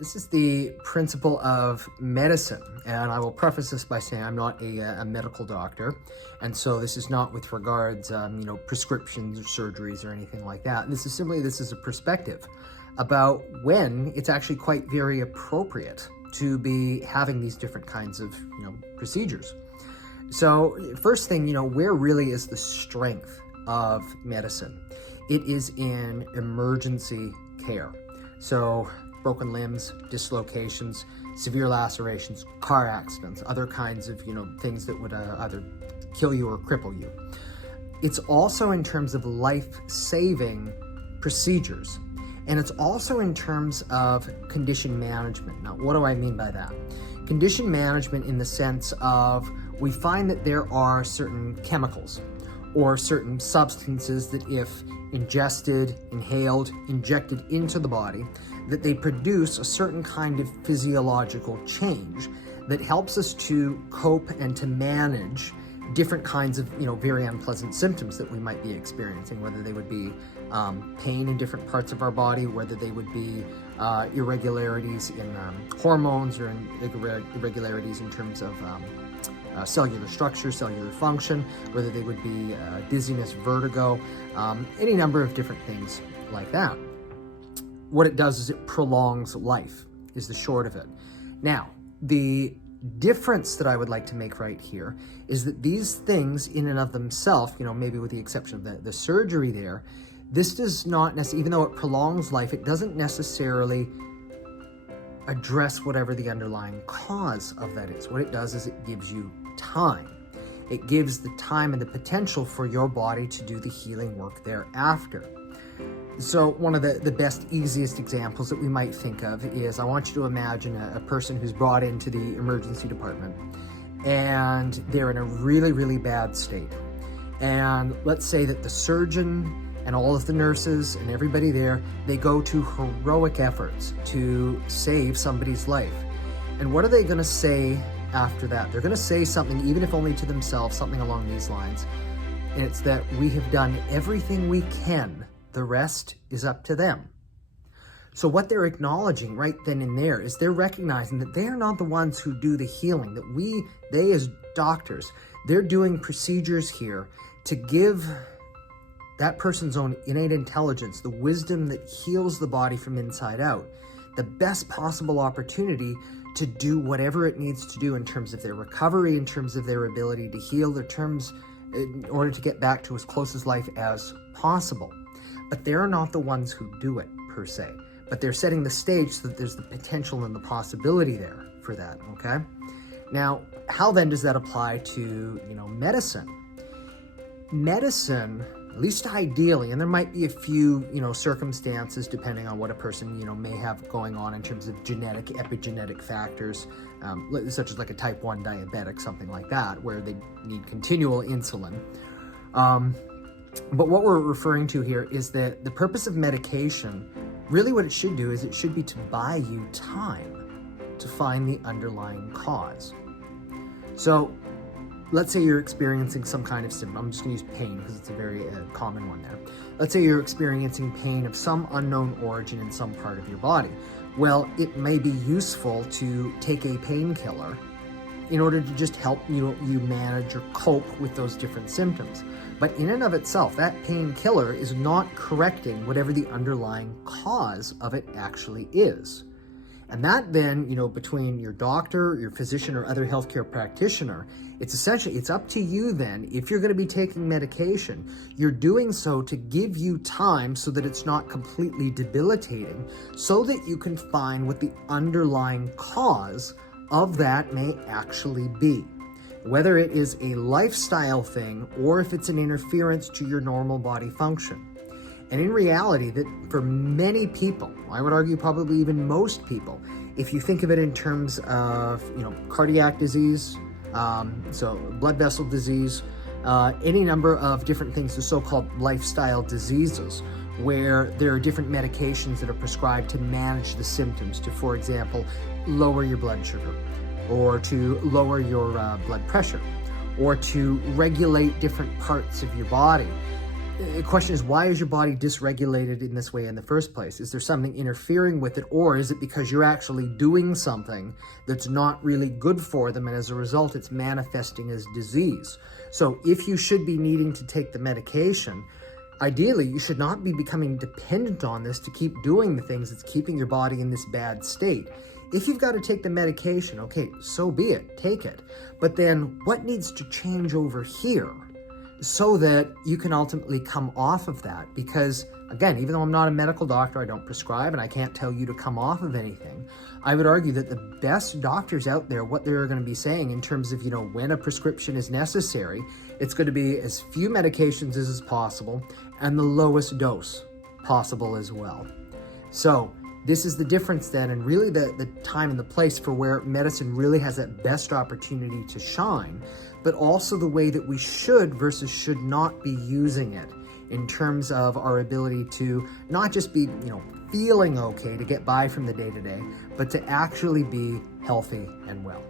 This is the principle of medicine, and I will preface this by saying I'm not a medical doctor, and so this is not with regards, prescriptions or surgeries or anything like that. This is a perspective about when it's actually quite very appropriate to be having these different kinds of, procedures. So first thing, where really is the strength of medicine? It is in emergency care. So broken limbs, dislocations, severe lacerations, car accidents, other kinds of, things that would either kill you or cripple you. It's also in terms of life-saving procedures. And it's also in terms of condition management. Now, what do I mean by that? Condition management in the sense of we find that there are certain chemicals or certain substances that if ingested, inhaled, injected into the body, that they produce a certain kind of physiological change that helps us to cope and to manage different kinds of, very unpleasant symptoms that we might be experiencing, whether they would be pain in different parts of our body, whether they would be irregularities in hormones or irregularities in terms of cellular structure, cellular function, whether they would be dizziness, vertigo, any number of different things like that. What it does is it prolongs life, is the short of it. Now, the difference that I would like to make right here is that these things in and of themselves, maybe with the exception of the surgery there, this does not necessarily, even though it prolongs life, it doesn't necessarily address whatever the underlying cause of that is. What it does is it gives you time. It gives the time and the potential for your body to do the healing work thereafter. So one of the best, easiest examples that we might think of is, I want you to imagine a person who's brought into the emergency department and they're in a really, really bad state. And let's say that the surgeon and all of the nurses and everybody there, they go to heroic efforts to save somebody's life. And what are they going to say after that? They're going to say something, even if only to themselves, something along these lines. And it's that we have done everything we can. The rest is up to them. So what they're acknowledging right then and there is they're recognizing that they are not the ones who do the healing, that they as doctors, they're doing procedures here to give that person's own innate intelligence, the wisdom that heals the body from inside out, the best possible opportunity to do whatever it needs to do in terms of their recovery, in terms of their ability to heal, in order to get back to as close as life as possible. But they're not the ones who do it, per se. But they're setting the stage so that there's the potential and the possibility there for that, okay? Now, how then does that apply to, medicine? Medicine, at least ideally, and there might be a few, circumstances depending on what a person, may have going on in terms of epigenetic factors, such as like a type 1 diabetic, something like that, where they need continual insulin. But what we're referring to here is that the purpose of medication, really what it should do is it should be to buy you time to find the underlying cause. So let's say you're experiencing some kind of symptom. I'm just going to use pain because it's a very common one there. Let's say you're experiencing pain of some unknown origin in some part of your body. Well, it may be useful to take a painkiller in order to just help you manage or cope with those different symptoms. But in and of itself, that painkiller is not correcting whatever the underlying cause of it actually is. And that then, between your doctor, your physician, or other healthcare practitioner, it's up to you then, if you're going to be taking medication, you're doing so to give you time so that it's not completely debilitating, so that you can find what the underlying cause of that may actually be. Whether it is a lifestyle thing or if it's an interference to your normal body function. And in reality, that for many people, I would argue probably even most people, if you think of it in terms of, cardiac disease, so blood vessel disease, any number of different things, the so-called lifestyle diseases, where there are different medications that are prescribed to manage the symptoms, to, for example, lower your blood sugar, or to lower your blood pressure, or to regulate different parts of your body. the question is, why is your body dysregulated in this way in the first place? Is there something interfering with it, or is it because you're actually doing something that's not really good for them, and as a result, it's manifesting as disease? So if you should be needing to take the medication, ideally, you should not be becoming dependent on this to keep doing the things that's keeping your body in this bad state. If you've got to take the medication, okay, so be it, take it. But then what needs to change over here so that you can ultimately come off of that? Because again, even though I'm not a medical doctor, I don't prescribe and I can't tell you to come off of anything, I would argue that the best doctors out there, what they're going to be saying in terms of, when a prescription is necessary, it's going to be as few medications as possible and the lowest dose possible as well. So this is the difference then, and really the time and the place for where medicine really has that best opportunity to shine, but also the way that we should versus should not be using it in terms of our ability to not just be, feeling okay to get by from the day to day, but to actually be healthy and well.